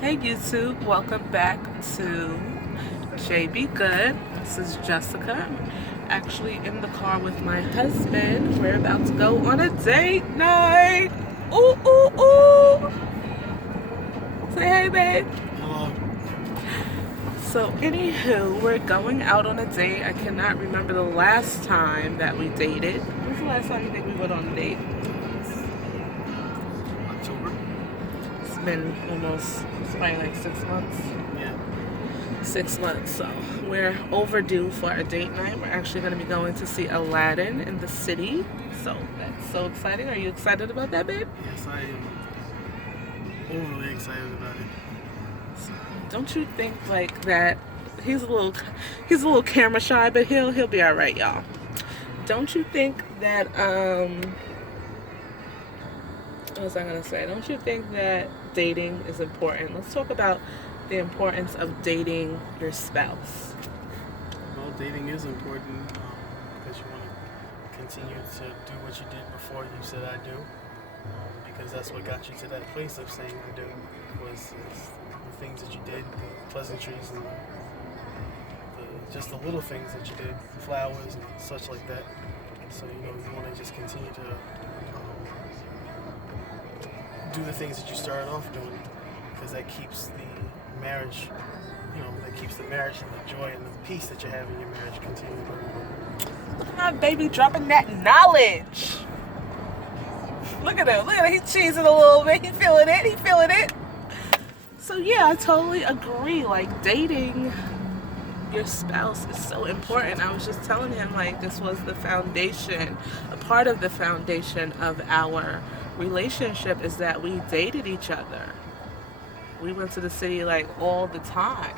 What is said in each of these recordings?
Hey YouTube, welcome back to JB Good. This is Jessica. I'm actually in the car with my husband. We're about to go on a date night. Ooh, ooh, ooh. Say hey, babe. Hello. So, anywho, we're going out on a date. I cannot remember the last time that we dated. When's the last time you think we went on a date? October? It's been it's probably like 6 months. Yeah. 6 months, so we're overdue for a date night. We're actually going to be going to see Aladdin in the city, so that's so exciting. Are you excited about that, babe? Yes, I am overly excited about it. Don't you think like that? He's a little camera shy, but he'll be all right, y'all. Don't you think that what was I gonna say? Don't you think that dating is important? Let's talk about the importance of dating your spouse. Well, dating is important because you want to continue to do what you did before you said I do. Because that's what got you to that place of saying I do was the things that you did, the pleasantries and just the little things that you did, flowers and such like that. So you want to just continue to do the things that you started off doing because that keeps the marriage, that keeps the marriage and the joy and the peace that you have in your marriage continuing. Come on, baby, dropping that knowledge. Look at him. He's cheesing a little bit. He's feeling it. So yeah, I totally agree. Like, dating your spouse is so important. I was just telling him, like, this was the foundation. A part of the foundation of our relationship is that we dated each other. We went to the city like all the time.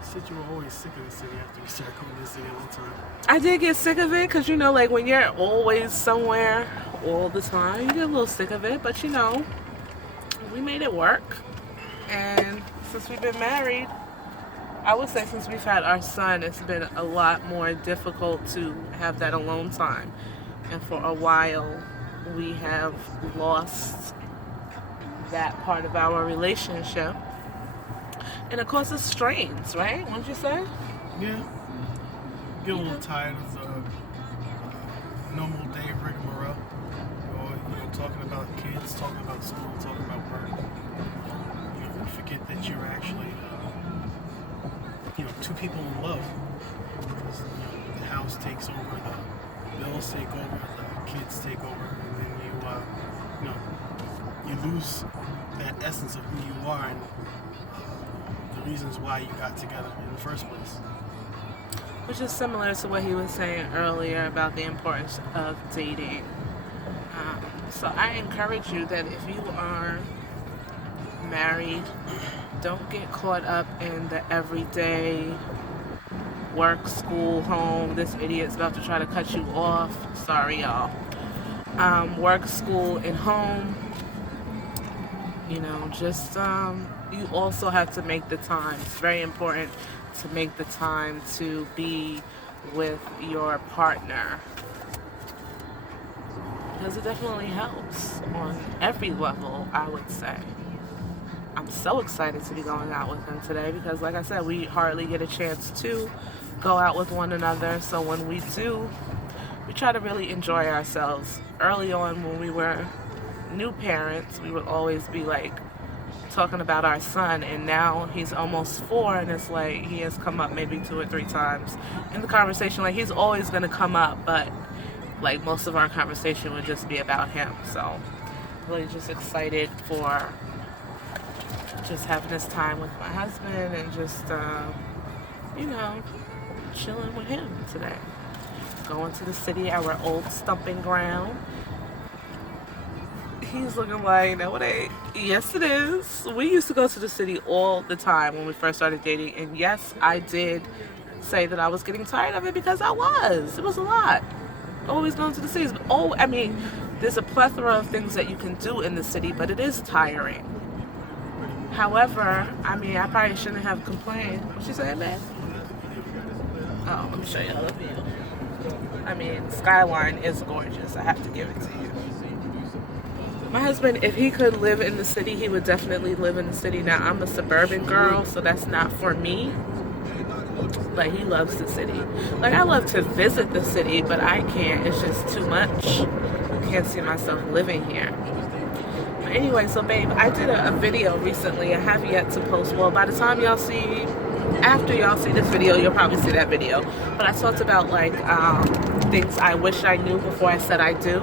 You said you were always sick of the city after you started going to the city all the time. I did get sick of it because, like when you're always somewhere all the time, you get a little sick of it. But, we made it work. And since we've been married, I would say since we've had our son, it's been a lot more difficult to have that alone time. And for a while, we have lost that part of our relationship. And of course, it strains, right? Wouldn't you say? Yeah. Get a little tired of the normal day of rigmarole. Or, talking about kids, talking about school, talking about work. You forget that you're actually, two people in love. Because, the house takes over, the bills take over, the kids take over, and then you lose that essence of who you are and the reasons why you got together in the first place. Which is similar to what he was saying earlier about the importance of dating. So I encourage you that if you are married, don't get caught up in the everyday work, school, home. This idiot's about to try to cut you off. Sorry, y'all. Work, school, and home. You also have to make the time. It's very important to make the time to be with your partner, because it definitely helps on every level, I would say. I'm so excited to be going out with him today because, like I said, we hardly get a chance to go out with one another. So when we do, we try to really enjoy ourselves. Early on, when we were new parents, we would always be like talking about our son, and now he's almost 4, and it's like he has come up maybe 2 or 3 times in the conversation. Like, he's always going to come up, but like most of our conversation would just be about him. So really just excited for just having this time with my husband and just chilling with him today. Going to the city, our old stomping ground. He's looking like, no, it ain't. Yes, it is. We used to go to the city all the time when we first started dating. And yes, I did say that I was getting tired of it because I was. It was a lot. Always going to the cities. There's a plethora of things that you can do in the city, but it is tiring. However, I probably shouldn't have complained. What you saying, man? Oh, let me show you the view. Skyline is gorgeous. I have to give it to you. My husband, if he could live in the city, he would definitely live in the city. Now, I'm a suburban girl, so that's not for me. But he loves the city. Like, I love to visit the city, but I can't. It's just too much. I can't see myself living here. But anyway, so babe, I did a video recently. I have yet to post. Well, by the time y'all see, after y'all see this video, you'll probably see that video. But I talked about like things I wish I knew before I said I do.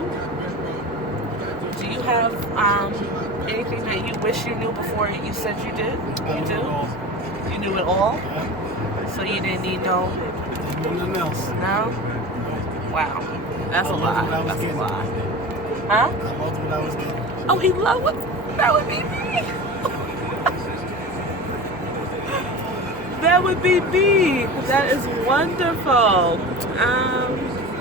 Do you have anything that you wish you knew before you said you did? You do? You knew it all? So you didn't need no... Nothing else. No? Wow. That's a lie. That's a lie. Huh? I loved what I was getting. Oh, he loved what... That would be me. That would be me. That is wonderful.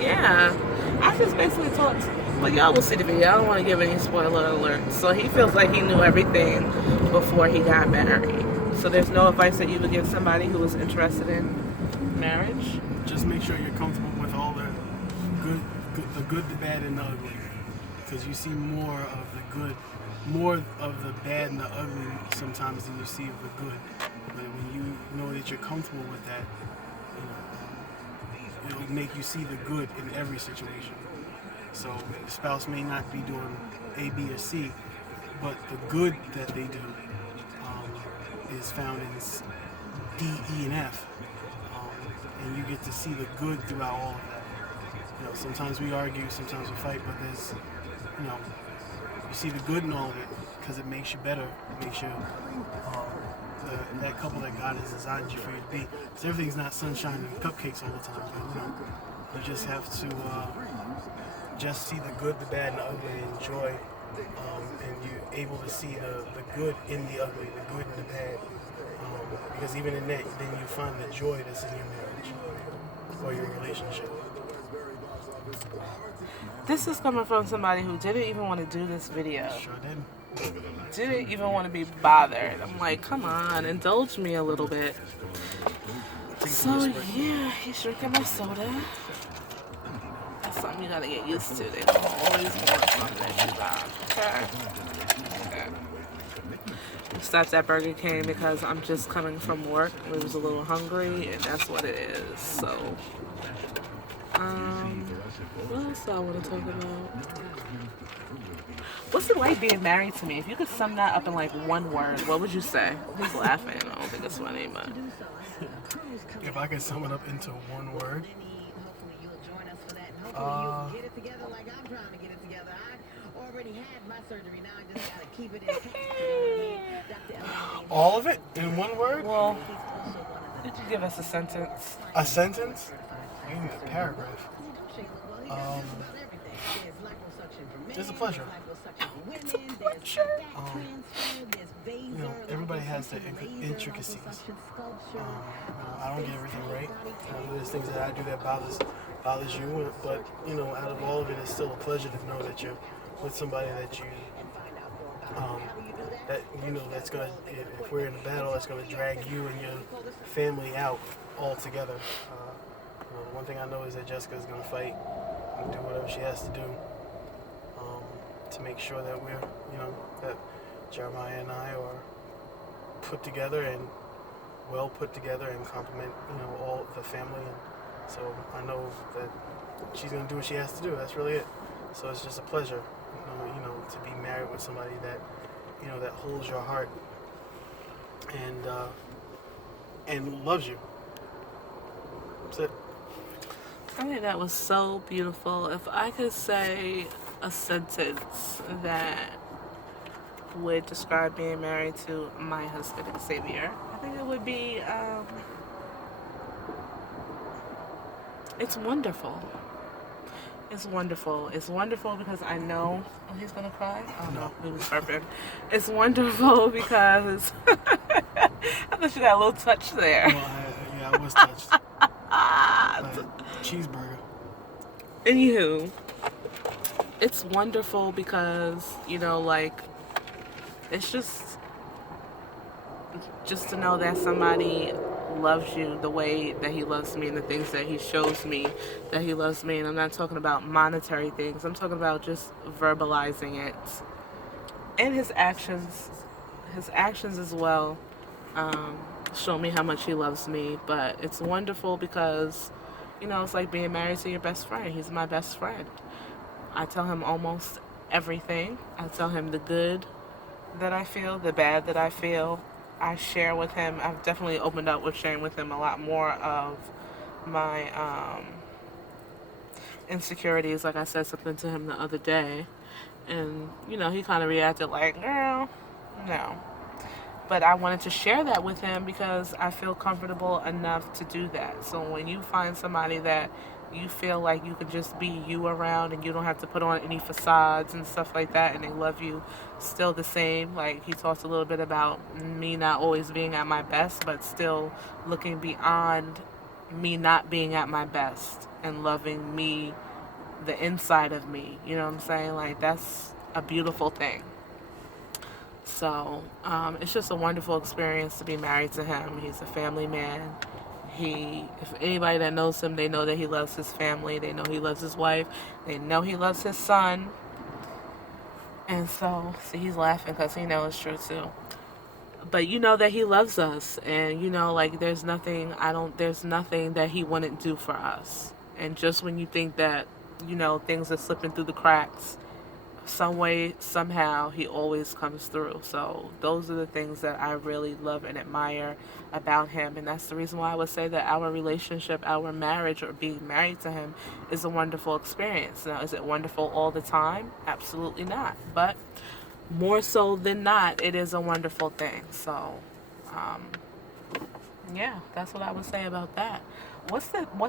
Yeah. I just basically talked... Well, y'all will see the video. I don't want to give any spoiler alert. So he feels like he knew everything before he got married. So there's no advice that you would give somebody who was interested in marriage? Just make sure you're comfortable with all the good, the bad, and the ugly. Because you see more of the bad and the ugly sometimes than you see of the good. But when you know that you're comfortable with that, it'll make you see the good in every situation. So the spouse may not be doing A, B, or C, but the good that they do is found in D, E, and F. And you get to see the good throughout all of that. Sometimes we argue, sometimes we fight, but there's, you see the good in all of it because it makes you better. It makes you that couple that God has designed you for you to be. Because everything's not sunshine and cupcakes all the time. But, you just have to just see the good, the bad, and the ugly, and enjoy. And you're able to see the good in the ugly, the good in the bad. Because even in that, then you find the joy that's in your marriage or your relationship. This is coming from somebody who didn't even want to do this video. Sure didn't. Didn't even want to be bothered. I'm like, come on, indulge me a little bit. So yeah, he's drinking my soda. That's something you gotta get used to. They always want something that you got. Okay. We stopped at Burger King because I'm just coming from work. We was a little hungry, and that's what it is. So, what else do I want to talk about? What's it like being married to me? If you could sum that up in like one word, what would you say? He's laughing. I don't think it's funny, but if I could sum it up into one word, all of it in one word? Well, you could give us a sentence. A sentence? You need a paragraph. It's a pleasure. It's a pleasure. Everybody has their intricacies. I don't get everything right. There's things that I do that bothers you, but out of all of it, it's still a pleasure to know that you're with somebody that you that's gonna, if we're in a battle, that's gonna drag you and your family out all together. The one thing I know is that Jessica's gonna fight and do whatever she has to do to make sure that we're, that Jeremiah and I are put together and well put together and complement, all the family. And so I know that she's gonna do what she has to do. That's really it. So it's just a pleasure, to be married with somebody that, that holds your heart and loves you. That's it. I think that was so beautiful. If I could say a sentence that would describe being married to my husband and Savior, I think it would be, it's wonderful. It's wonderful. It's wonderful because I know... Oh, he's going to cry? Oh, no. He was burping. It's wonderful because... I thought you got a little touch there. Well, I was touched. Cheeseburger. Anywho, it's wonderful because, it's just to know that somebody loves you the way that he loves me and the things that he shows me that he loves me. And I'm not talking about monetary things. I'm talking about just verbalizing it and his actions as well, show me how much he loves me. But it's wonderful because, it's like being married to your best friend. He's my best friend. I tell him almost everything. I tell him the good that I feel, the bad that I feel. I share with him. I've definitely opened up with sharing with him a lot more of my insecurities. Like I said something to him the other day, and he kind of reacted like, "Girl, no." But I wanted to share that with him because I feel comfortable enough to do that. So when you find somebody that you feel like you can just be you around and you don't have to put on any facades and stuff like that, and they love you still the same. Like he talks a little bit about me not always being at my best, but still looking beyond me not being at my best and loving me, the inside of me. You know what I'm saying? Like that's a beautiful thing. So it's just a wonderful experience to be married to him. He's a family man. If anybody that knows him, they know that he loves his family. They know he loves his wife. They know he loves his son. And so, see, he's laughing because he knows it's true too. But you know that he loves us, and like there's nothing that he wouldn't do for us. And just when you think that things are slipping through the cracks, some way, somehow, he always comes through. So those are the things that I really love and admire about him. And that's the reason why I would say that our relationship, our marriage, or being married to him is a wonderful experience. Now, is it wonderful all the time? Absolutely not. But more so than not, it is a wonderful thing. So, yeah, that's what I would say about that. What's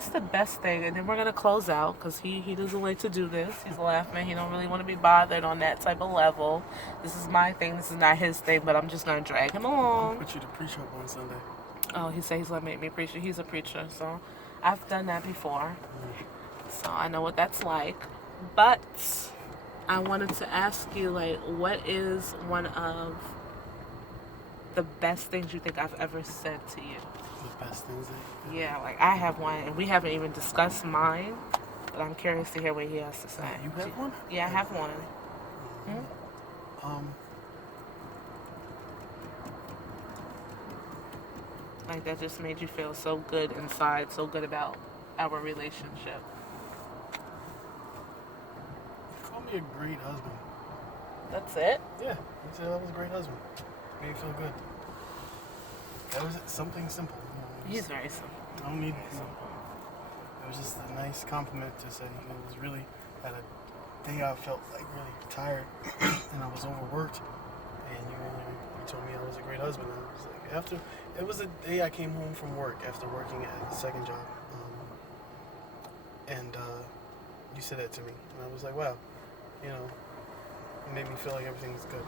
the best thing? And then we're gonna close out because he doesn't like to do this. He's laughing. He don't really want to be bothered on that type of level. This is my thing. This is not his thing. But I'm just gonna drag him I'll along. put you to preach up on Sunday. Oh, he said he's gonna make me a preacher. He's a preacher, so I've done that before. So I know what that's like. But I wanted to ask you, like, what is one of the best things you think I've ever said to you? The best things that Yeah, like I have one, and we haven't even discussed mine, but I'm curious to hear what he has to say. you have one? Yeah, I have one. Like that just made you feel so good inside, so good about our relationship. You called me a great husband. That's it? Yeah, you said I was a great husband. Made me feel good. That was something simple. He's very simple. I don't need it. It was just a nice compliment to say. It was really at a day I felt like really tired and I was overworked. And you told me I was a great husband. I was like, it was a day I came home from work after working at the second job. And you said that to me. And I was like, wow, it made me feel like everything was good.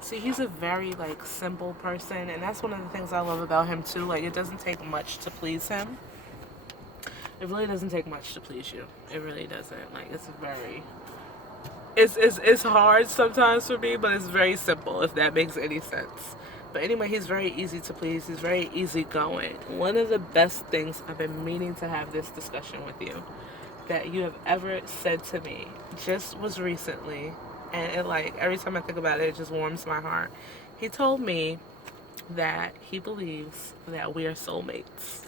See, he's a very, like, simple person, and that's one of the things I love about him, too. Like, it doesn't take much to please him. It really doesn't take much to please you. It really doesn't. Like, it's hard sometimes for me, but it's very simple, if that makes any sense. But anyway, he's very easy to please. He's very easygoing. One of the best things, I've been meaning to have this discussion with you, that you have ever said to me just was recently. And it, like, every time I think about it, it just warms my heart. He told me that he believes that we are soulmates.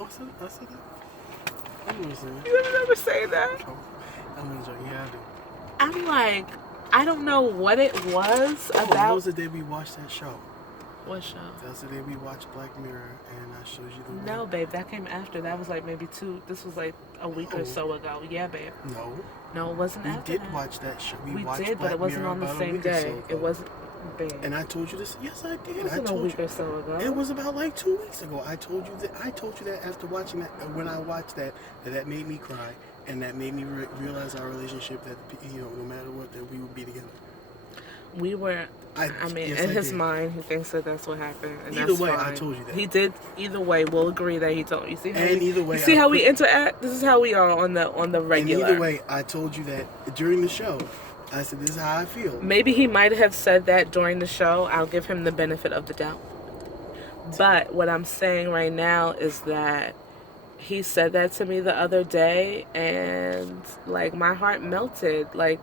Oh, I said that? I didn't say that. You didn't ever say that? Oh, I'm joking. Yeah, I do. I'm like, I don't know what it was about. That was the day we watched that show. What show? That's the day we watched Black Mirror, and I showed you the No, babe, that came after. That was like maybe this was like a week or so ago. Yeah, babe. No, it wasn't after We did that. watch that show. We watched did, but Black it wasn't Mirror on the about a same week or day. so ago. It wasn't, babe. And I told you this. Yes, I did. It wasn't a week or so ago. It was about like 2 weeks ago. I told you that after watching that, when I watched that made me cry, and that made me realize our relationship. That no matter what, that we would be together. We were. I mean, yes, in I his did. mind, he thinks that that's what happened. And Either that's way, fine. I told you that. He did. Either way, we'll agree that he told you. See how And either way, you see how we interact. This is how we are on the regular. And either way, I told you that during the show. I said, "This is how I feel." Maybe he might have said that during the show. I'll give him the benefit of the doubt. But what I'm saying right now is that he said that to me the other day, and like my heart melted. Like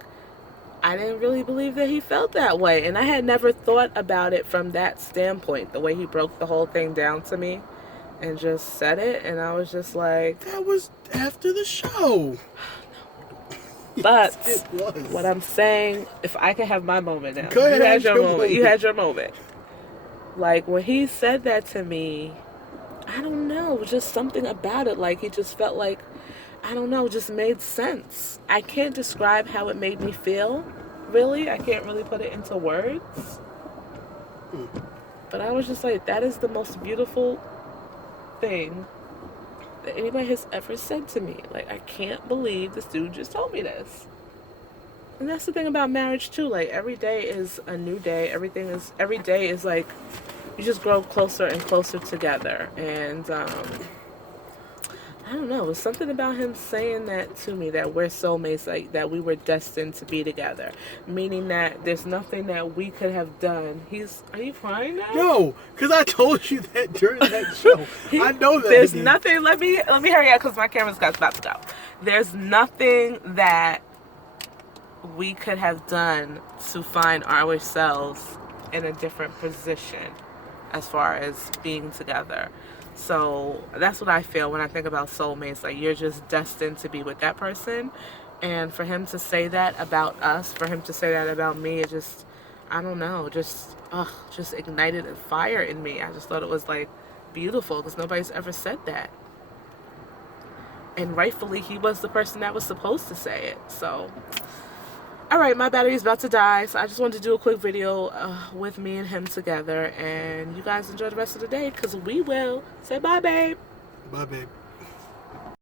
I didn't really believe that he felt that way. And I had never thought about it from that standpoint, the way he broke the whole thing down to me and just said it. And I was just like, That was after the show. but Yes, it was. what I'm saying, if I can have my moment now. Go ahead, You had have your your moment. moment. You had your moment. Like, when he said that to me, I don't know, just something about it. Like, he just felt like, I don't know, just made sense. I can't describe how it made me feel, really. I can't really put it into words. But I was just like, that is the most beautiful thing that anybody has ever said to me. Like, I can't believe this dude just told me this. And that's the thing about marriage too. Like, every day is a new day. Every day is like, you just grow closer and closer together. And I don't know, it was something about him saying that to me, that we're soulmates, like that we were destined to be together. Meaning that there's nothing that we could have done. Are you crying now? No, because I told you that during that show. I know that. There's nothing, let me hurry up because my camera's about to go. There's nothing that we could have done to find ourselves in a different position as far as being together. So that's what I feel when I think about soulmates. Like, you're just destined to be with that person. And for him to say that about us, for him to say that about me, it just, I don't know, just ignited a fire in me. I just thought it was like beautiful because nobody's ever said that. And rightfully, he was the person that was supposed to say it. So, all right, my battery is about to die, so I just wanted to do a quick video with me and him together, and you guys enjoy the rest of the day, because we will. Say bye, babe. Bye, babe.